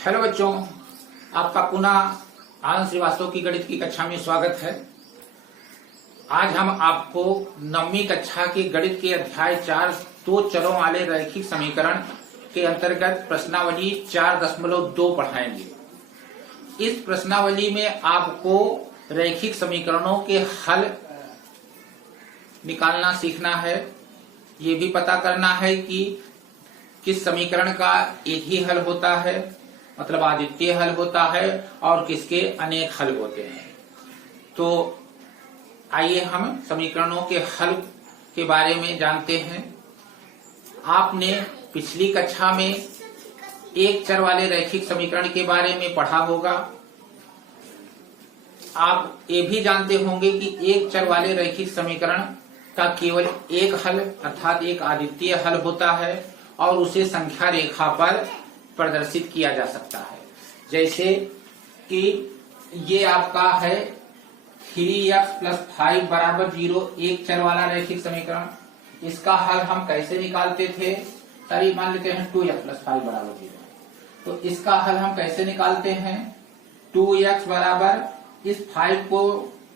Hello बच्चों, आपका पुनः आनंद श्रीवास्तव की गणित की कक्षा में स्वागत है। आज हम आपको 9वीं कक्षा की गणित के अध्याय 4 दो चरों वाले रैखिक समीकरण के अंतर्गत प्रश्नावली 4.2 पढ़ाएंगे। इस प्रश्नावली में आपको रैखिक समीकरणों के हल निकालना सीखना है। ये भी पता करना है कि किस समीकरण का एक ही हल होता है, मतलब अद्वितीय हल होता है, और किसके अनेक हल होते हैं। तो आइए हम समीकरणों के हल के बारे में जानते हैं। आपने पिछली कक्षा में एक चर वाले रैखिक समीकरण के बारे में पढ़ा होगा। आप ये भी जानते होंगे कि एक चर वाले रैखिक समीकरण का केवल एक हल अर्थात एक अद्वितीय हल होता है और उसे संख्या रेखा पर प्रदर्शित किया जा सकता है। जैसे कि ये आपका है 3x + 5 = 0 एक चर वाला रैखिक समीकरण। इसका हल हम कैसे निकालते थे? चलिए मान लेते हैं 2x + 5 = 0। तो इसका हल हम कैसे निकालते हैं? 2x बराबर इस 5 को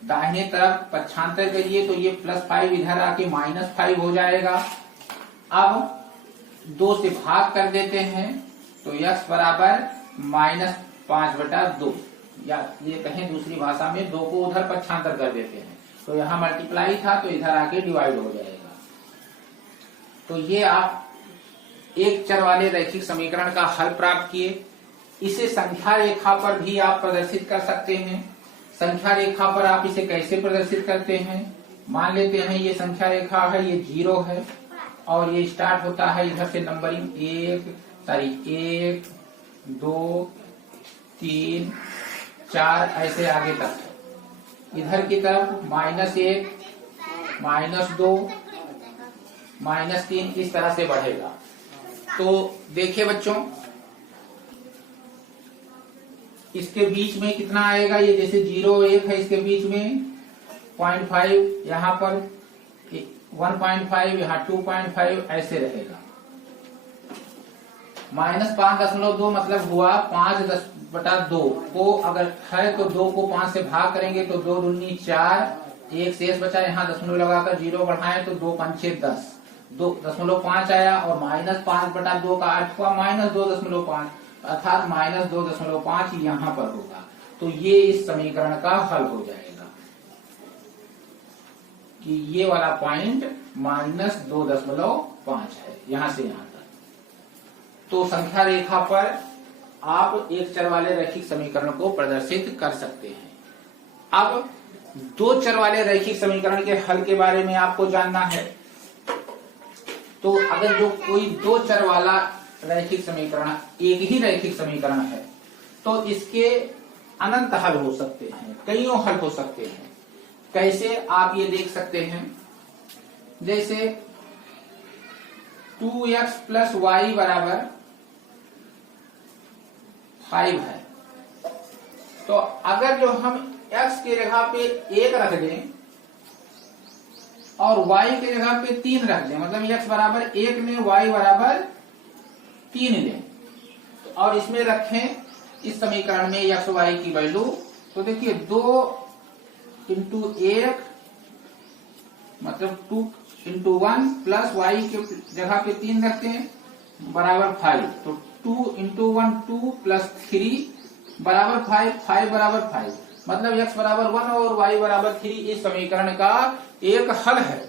दाहिने तरफ पक्षांतर करिए तो ये +5 इधर आके -5 हो जाएगा। अब 2 से भाग कर देते हैं तो x बराबर -5/2, या ये कहें दूसरी भाषा में 2 को उधर पक्षांतर कर देते हैं तो यहाँ मल्टीप्लाई था तो इधर आके डिवाइड हो जाएगा। तो ये आप एक चर वाले रैखिक समीकरण का हल प्राप्त किए। इसे संख्या रेखा पर भी आप प्रदर्शित कर सकते हैं। संख्या रेखा पर आप इसे कैसे प्रदर्शित करते हैं? मान लेते हैं ये संख्या रेखा है, ये 0 है और ये स्टार्ट होता है इधर से नंबरिंग 1, 2, 3, 4 ऐसे आगे तक। इधर की तरफ -1, -2, -3 इस तरह से बढ़ेगा। तो देखिए बच्चों, इसके बीच में कितना आएगा? ये जैसे 0, 1 है, इसके बीच में 0.5, यहाँ पर 1.5, यहाँ 2.5 ऐसे रहेगा। -5.2 मतलब हुआ 5/2 को अगर है तो 2 को 5 से भाग करेंगे तो 2 दूनी 4, 1 शेष बचा, यहाँ दशमलव लगाकर 0 बढ़ाएं तो 2 पंचे 10, 2.5 आया और -5/2 का अर्थ हुआ -2.5 अर्थात -2.5 यहाँ पर होगा। तो ये इस समीकरण का हल हो जाएगा कि ये वाला पॉइंट -2.5 है यहाँ से यहाँ तक। तो संख्या रेखा पर आप एक चर वाले रैखिक समीकरण को प्रदर्शित कर सकते हैं। अब दो चर वाले रैखिक समीकरण के हल के बारे में आपको जानना है। तो अगर जो कोई दो चर वाला रैखिक समीकरण एक ही रैखिक समीकरण है तो इसके अनंत हल हो सकते हैं, कईयों हल हो सकते हैं। कैसे आप ये देख सकते हैं? जैसे 2x + y = 5 है, तो अगर जो हम x की जगह पे 1 रख दें और y की जगह पे 3 रख दें, मतलब x बराबर 1 में y बराबर 3 लें और इसमें रखें इस समीकरण में x y की वैल्यू, तो देखिए 2 × 1 मतलब 2 × 1 प्लस y के जगह पे 3 रखते हैं बराबर 5, तो 2 × 1 2 प्लस 3 बराबर 5, 5 बराबर 5, मतलब x बराबर 1 और y बराबर 3 इस समीकरण का एक हल है।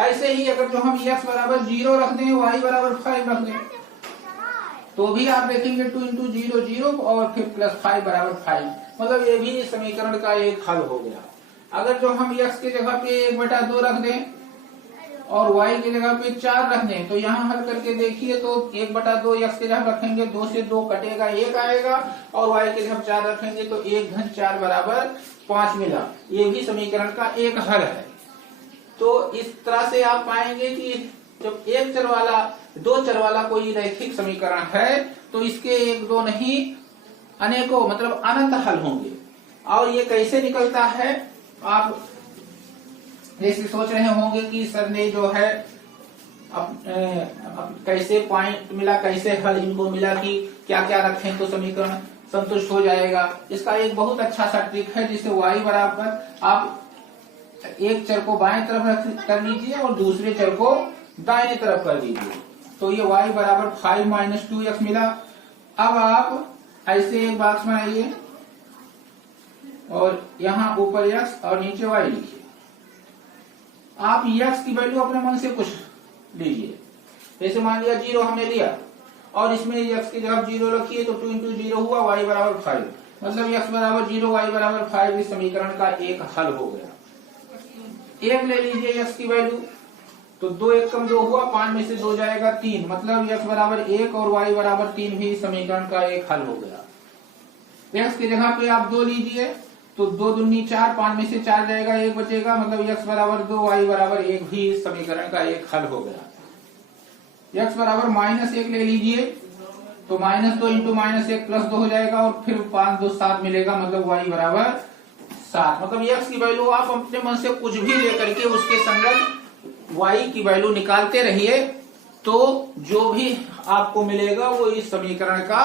ऐसे ही अगर जो हम x बराबर 0 रख दें, y बराबर 5 रख दें, तो भी आप देखेंगे 2 × 0 0 और फिर +5 बराबर 5, मतलब ये भी इस समीकरण का एक हल हो गया। अगर जो हम x की जगह पे 1/2 रख दें और y की जगह पे 4 रख दें, तो यहाँ हल करके देखिए तो 1/2 x की जगह रखेंगे 2 से 2 कटेगा 1 आएगा और y की जगह 4 रखेंगे तो 1 × 4 बराबर 5 मिला। ये भी समीकरण का एक हल है। तो इस तरह से आप पाएंगे कि जब एक चर वाला दो चर वाला कोई रैखिक समीकरण है तो इसके एक दो नहीं अनेकों मतलब अनंत हल होंगे। और ये कैसे निकलता है? आप जैसे सोच रहे होंगे कि सर ने जो है अब कैसे पॉइंट मिला, कैसे हल इनको मिला, कि क्या क्या रखें तो समीकरण संतुष्ट हो जाएगा। इसका एक बहुत अच्छा सा ट्रिक है, जिसे y बराबर आप एक चर को बाएं तरफ कर लीजिए और दूसरे चर को दाहिने तरफ कर दीजिए, तो ये y बराबर 5 - 2x मिला। अब आप ऐसे एक बॉक्स बनाइए और यहाँ ऊपर x और नीचे y लिखिए। आप x की वैल्यू अपने मन से कुछ लीजिए, जैसे मान लिया 0 हमने लिया और इसमें x की जगह 0 रखिए, तो 2 × 0 हुआ, y बराबर 5, मतलब x बराबर 0, y बराबर 5 इस समीकरण का एक हल हो गया। एक ले लीजिए x की वैल्यू, तो 2 × 1 = 2 हुआ, 5 में से 2 जाएगा 3, मतलब x बराबर 1 और y बराबर 3 भी इस समीकरण का एक हल हो गया। x की जगह पे आप 2 लीजिए, तो 2 दूनी 4, 5 में से 4 जाएगा, 1 बचेगा, मतलब x बराबर 2, y बराबर 1 भी इस समीकरण का एक हल हो गया। x बराबर -1 ले लीजिए, तो -2 × -1 + 2 हो जाएगा, और फिर 5 2 7 मिलेगा, मतलब y बराबर 7। मतलब x की वैल्यू आप अपने मन से कुछ भी लेकर के उसके संगत y की वैल्यू निकालते रहिए, तो जो भी आपको मिलेगा वो इस समीकरण का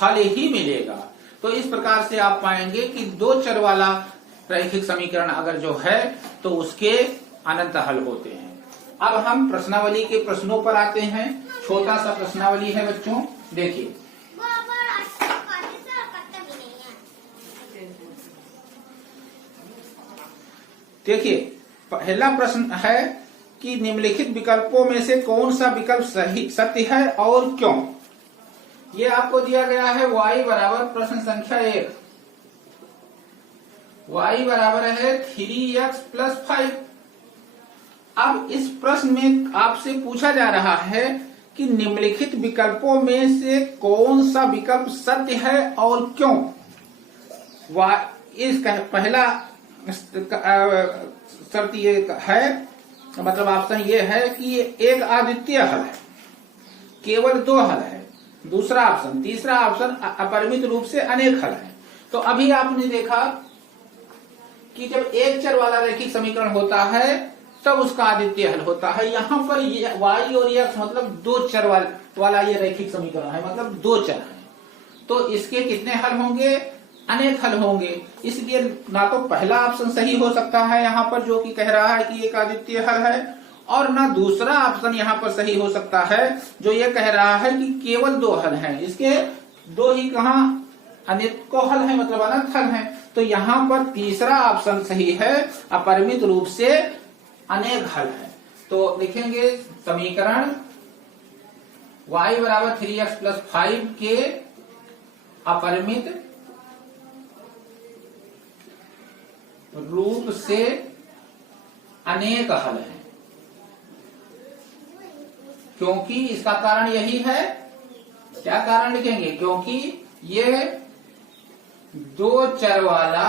हल ही मिलेगा। तो इस प्रकार से आप पाएंगे कि दो चर वाला रैखिक समीकरण अगर जो है तो उसके अनंत हल होते हैं। अब हम प्रश्नावली के प्रश्नों पर आते हैं। छोटा सा प्रश्नावली है बच्चों, देखिए। देखिए, पहला प्रश्न है कि निम्नलिखित विकल्पों में से कौन सा विकल्प सही सत्य है और क्यों। ये आपको दिया गया है y बराबर प्रश्न संख्या 1, y बराबर है 3x + 5। अब इस प्रश्न में आपसे पूछा जा रहा है कि निम्नलिखित विकल्पों में से कौन सा विकल्प सत्य है और क्यों। इसका पहला शर्त ये है, मतलब ऑप्शन ये है कि ये एक अद्वितीय हल है, केवल 2 हल है। दूसरा ऑप्शन, तीसरा ऑप्शन अपरिमित रूप से अनेक हल है। तो अभी आपने देखा कि जब एक चर वाला रैखिक समीकरण होता है तब उसका अद्वितीय हल होता है। यहाँ पर ये y और x मतलब 2 चर वाला ये रैखिक समीकरण है, मतलब 2 चर है, तो इसके कितने हल होंगे, अनेक हल होंगे। इसलिए ना तो पहला ऑप्शन सही हो सकता है यहाँ पर, जो कि कह रहा है कि एक अद्वितीय हल है, और ना दूसरा ऑप्शन यहाँ पर सही हो सकता है जो ये कह रहा है कि केवल 2 हल हैं। इसके 2 ही कहा अनेकों हल है, मतलब अनंत हल है। तो यहाँ पर तीसरा ऑप्शन सही है, अपरिमित रूप से अनेक हल है। तो लिखेंगे समीकरण y बराबर 3x + 5 के अपरिमित रूप से अनेक हल है, क्योंकि इसका कारण यही है। क्या कारण लिखेंगे, क्योंकि ये 2 चर वाला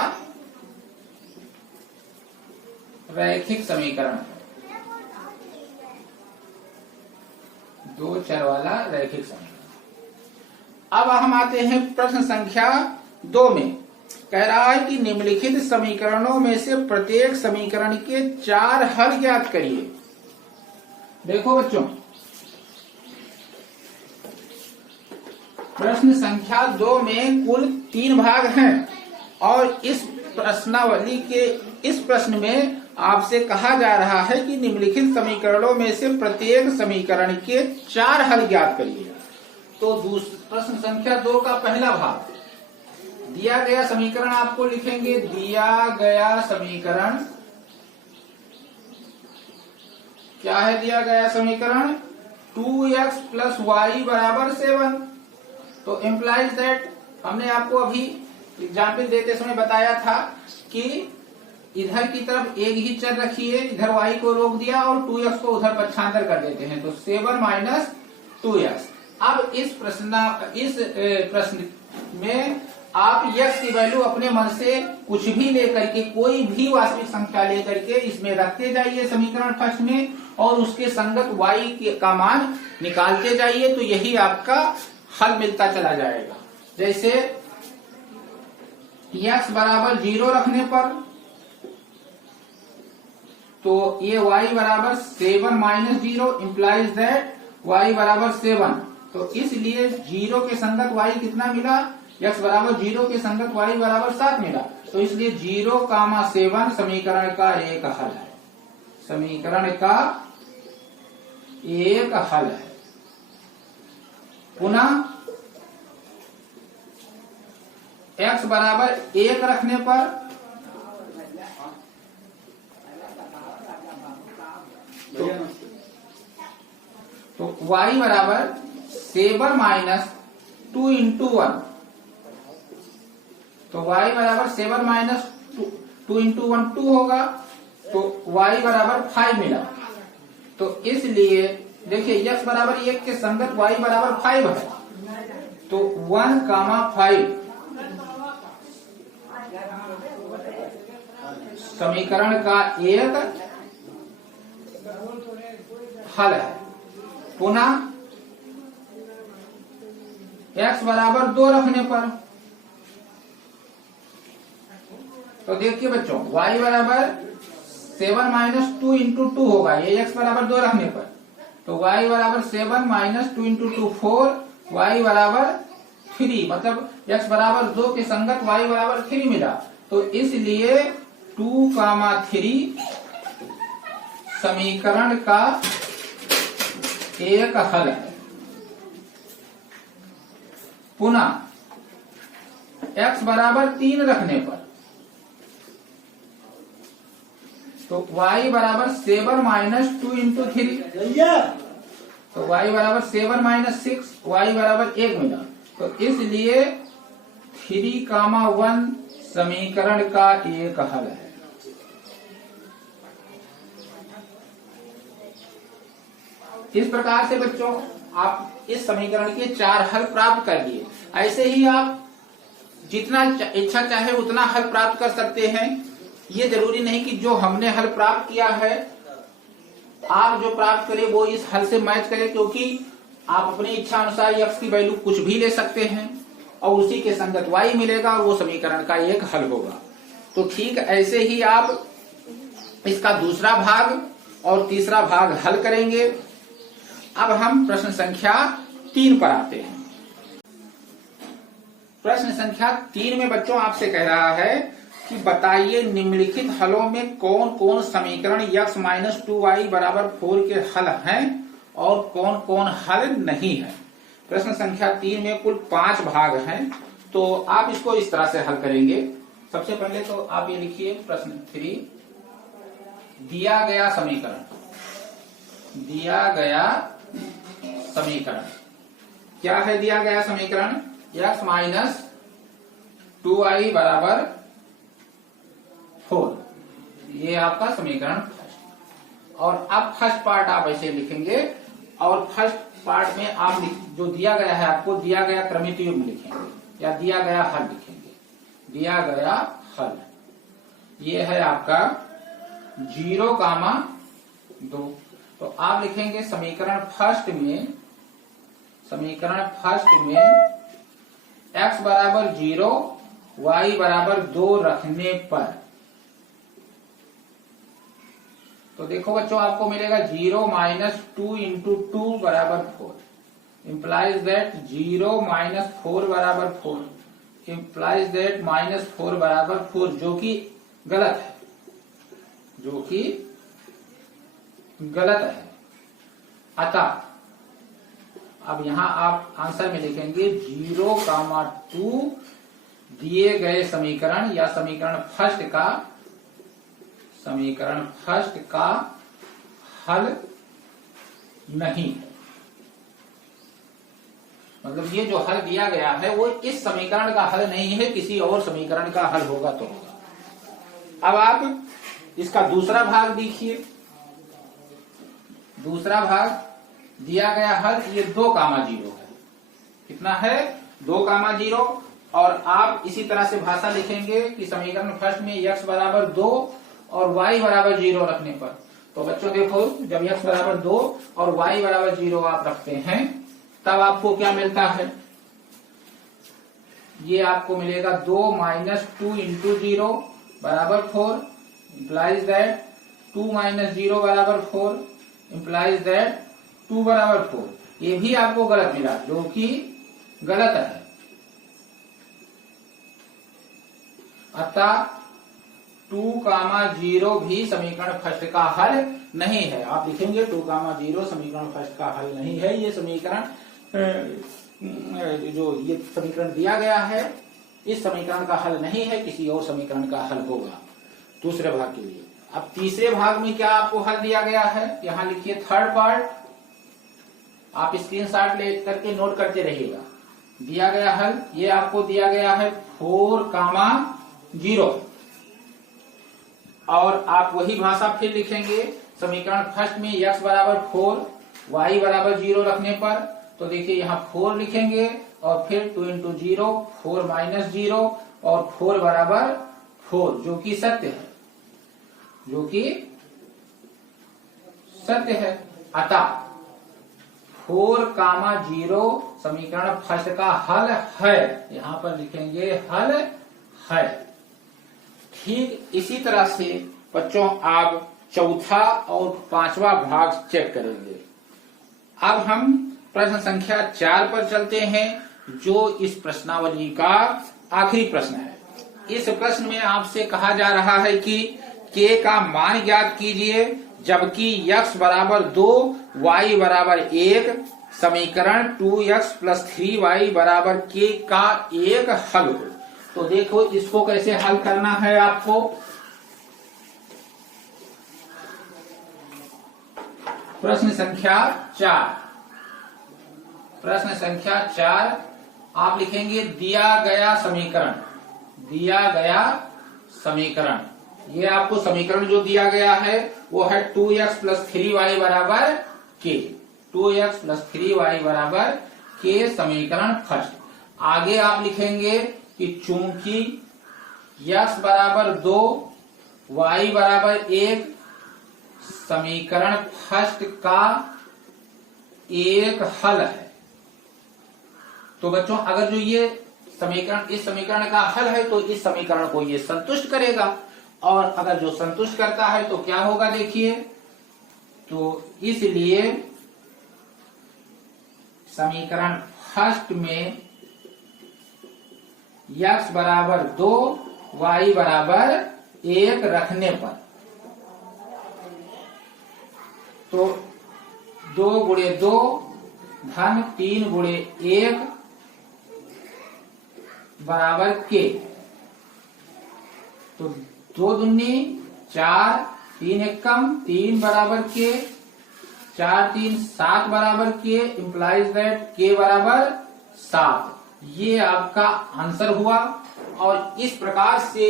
रैखिक समीकरण है, 2 चर वाला रैखिक समीकरण। अब हम आते हैं प्रश्न संख्या 2 में। कह रहा है कि निम्नलिखित समीकरणों में से प्रत्येक समीकरण के 4 हल ज्ञात करिए। देखो बच्चों, प्रश्न संख्या 2 में कुल 3 भाग हैं, और इस प्रश्नावली के इस प्रश्न में आपसे कहा जा रहा है कि निम्नलिखित समीकरणों में से प्रत्येक समीकरण के 4 हल ज्ञात करिए। तो प्रश्न संख्या 2 का पहला भाग, दिया गया समीकरण आपको लिखेंगे। दिया गया समीकरण क्या है, दिया गया समीकरण 2x + y = 7। तो इम्प्लाइज दैट, हमने आपको अभी एग्जाम्पल देते समय बताया था कि इधर की तरफ एक ही चर रखिए, इधर y को रोक दिया और 2x को उधर पक्षांतर कर देते हैं, तो 7 - 2x। अब इस प्रश्न में आप x की वैल्यू अपने मन से कुछ भी लेकर के, कोई भी वास्तविक संख्या लेकर के इसमें रखते जाइए समीकरण फर्स्ट में, और उसके संगत y का मान निकालते जाइए, तो यही आपका हल मिलता चला जाएगा। जैसे x बराबर 0 रखने पर तो ये y बराबर 7 माइनस 0 इम्प्लाइज दैट y बराबर 7। तो इसलिए 0 के संगत y कितना मिला, x बराबर 0 के संगत y बराबर 7 मिला। तो इसलिए 0,7 समीकरण का एक हल है, समीकरण का एक हल है। पुनः x बराबर 1 रखने पर तो y बराबर 7 माइनस 2 इंटू 1, तो y बराबर 7 माइनस 2 इंटू 1 2 होगा, तो y बराबर 5 मिला। तो इसलिए देखिए x बराबर 1 के संगत y बराबर 5 है, तो 1,5 समीकरण का एक हल है। पुनः x बराबर 2 रखने पर तो देखिए बच्चों y बराबर 7 माइनस 2 इंटू 2 होगा, ये x बराबर 2 रखने पर, तो y बराबर 7 माइनस 2 इंटू 2 4, y बराबर 3, मतलब x बराबर 2 के संगत y बराबर 3 मिला। तो इसलिए 2,3 समीकरण का एक हल है। पुनः x बराबर 3 रखने पर तो y बराबर 7 माइनस 2 इंटू 3, तो y बराबर 7 माइनस 6, y बराबर 1 मिला। तो इसलिए 3,1 समीकरण का एक हल है। इस प्रकार से बच्चों आप इस समीकरण के 4 हल प्राप्त कर लिए। ऐसे ही आप जितना इच्छा चाहे उतना हल प्राप्त कर सकते हैं। ये जरूरी नहीं कि जो हमने हल प्राप्त किया है आप जो प्राप्त करें वो इस हल से मैच करें, क्योंकि आप अपनी इच्छा अनुसार x की वैल्यू कुछ भी ले सकते हैं और उसी के संगत y मिलेगा और वो समीकरण का एक हल होगा। तो ठीक ऐसे ही आप इसका दूसरा भाग और तीसरा भाग हल करेंगे। अब हम प्रश्न संख्या 3 पर आते हैं। प्रश्न संख्या 3 में बच्चों आपसे कह रहा है कि बताइए निम्नलिखित हलों में कौन कौन समीकरण x माइनस 2y बराबर 4 के हल हैं और कौन कौन हल नहीं है। प्रश्न संख्या 3 में कुल 5 भाग हैं, तो आप इसको इस तरह से हल करेंगे। सबसे पहले तो आप ये लिखिए प्रश्न 3, दिया गया समीकरण, दिया गया समीकरण क्या है? दिया गया समीकरण x माइनस 2y बराबर 4, ये आपका समीकरण फर्स्ट। और अब फर्स्ट पार्ट आप ऐसे लिखेंगे और फर्स्ट पार्ट में आप जो दिया गया है आपको दिया गया क्रमित युग्म लिखेंगे या दिया गया हल लिखेंगे। दिया गया हल ये है आपका 0,2। तो आप लिखेंगे समीकरण फर्स्ट में x बराबर 0 y बराबर 2 रखने पर तो देखो बच्चों आपको मिलेगा 0 माइनस 2 इंटू 2 बराबर 4, इम्प्लाइज दैट 0 माइनस 4 बराबर 4, इम्प्लाइज दैट माइनस 4 बराबर 4, जो कि गलत है, जो कि गलत है। अतः अब यहां आप आंसर में लिखेंगे 0,2 दिए गए समीकरण या समीकरण फर्स्ट का हल नहीं है। मतलब ये जो हल दिया गया है वो इस समीकरण का हल नहीं है, किसी और समीकरण का हल होगा तो होगा। अब आप इसका दूसरा भाग देखिए। दूसरा भाग दिया गया हल ये 2,0 है। कितना है? 2,0। और आप इसी तरह से भाषा लिखेंगे कि समीकरण फर्स्ट में x बराबर 2 और y बराबर 0 रखने पर। तो बच्चों देखो जब x बराबर 2 और y बराबर 0 आप रखते हैं तब आपको क्या मिलता है? ये आपको मिलेगा 2 माइनस 2 इंटू 0 बराबर 4, इम्प्लाइज दैट 2 माइनस 0 बराबर 4 इंप्लाइज दैट 2 बराबर 4। ये भी आपको गलत मिला, जो कि गलत है। अतः 2, 0 भी समीकरण फर्स्ट का हल नहीं है। आप लिखेंगे 2, 0 समीकरण फर्स्ट का हल नहीं है। ये समीकरण जो ये समीकरण दिया गया है, इस समीकरण का हल नहीं है, किसी और समीकरण का हल होगा दूसरे भाग के लिए। अब तीसरे भाग में क्या आपको हल दिया गया है, यहां लिखिए थर्ड पार्ट, आप स्क्रीनशॉट ले करके नोट करते रहिएगा। दिया गया हल ये आपको दिया गया है 4, 0 और आप वही भाषा फिर लिखेंगे। समीकरण फर्स्ट में x बराबर 4 y बराबर 0 रखने पर, तो देखिए यहाँ 4 लिखेंगे और फिर 2 इंटू 0 4 माइनस 0 और 4 बराबर 4, जो कि सत्य है, जो कि सत्य है। अतः 4, 0 समीकरण फर्स्ट का हल है। यहां पर लिखेंगे हल है। ठीक इसी तरह से बच्चों आप चौथा और पांचवा भाग चेक करेंगे। अब हम प्रश्न संख्या 4 पर चलते हैं, जो इस प्रश्नावली का आखिरी प्रश्न है। इस प्रश्न में आपसे कहा जा रहा है कि k का मान ज्ञात कीजिए जबकि x बराबर 2 y बराबर 1 समीकरण 2x प्लस 3y बराबर k का एक हल हो। तो देखो इसको कैसे हल करना है आपको। प्रश्न संख्या 4, प्रश्न संख्या 4 आप लिखेंगे दिया गया समीकरण, दिया गया समीकरण। ये आपको समीकरण जो दिया गया है वो है 2x प्लस 3y बराबर k, 2x प्लस 3y बराबर k समीकरण फर्स्ट। आगे आप लिखेंगे कि चूंकि x बराबर 2 y बराबर 1 समीकरण फर्स्ट का एक हल है। तो बच्चों अगर जो ये समीकरण इस समीकरण का हल है तो इस समीकरण को ये संतुष्ट करेगा, और अगर जो संतुष्ट करता है तो क्या होगा देखिए। तो इसलिए समीकरण फर्स्ट में x बराबर 2 y बराबर 1 रखने पर, तो 2 गुणे 2 धन 3 गुणे 1 बराबर k। तो 2 दूनी 4, 3 एकम 3 बराबर k, 4 3 7 बराबर k इंप्लाइज दैट k बराबर 7। ये आपका आंसर हुआ। और इस प्रकार से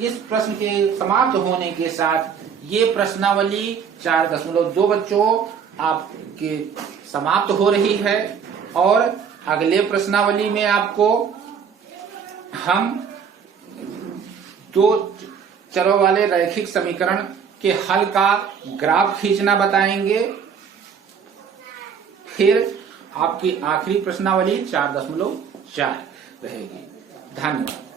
इस प्रश्न के समाप्त होने के साथ ये प्रश्नावली 4.2 बच्चों आपके समाप्त हो रही है। और अगले प्रश्नावली में आपको हम 2 चरों वाले रैखिक समीकरण के हल का ग्राफ खींचना बताएंगे। फिर आपकी आखिरी प्रश्नावली 4.4 रहेगी। धन्यवाद।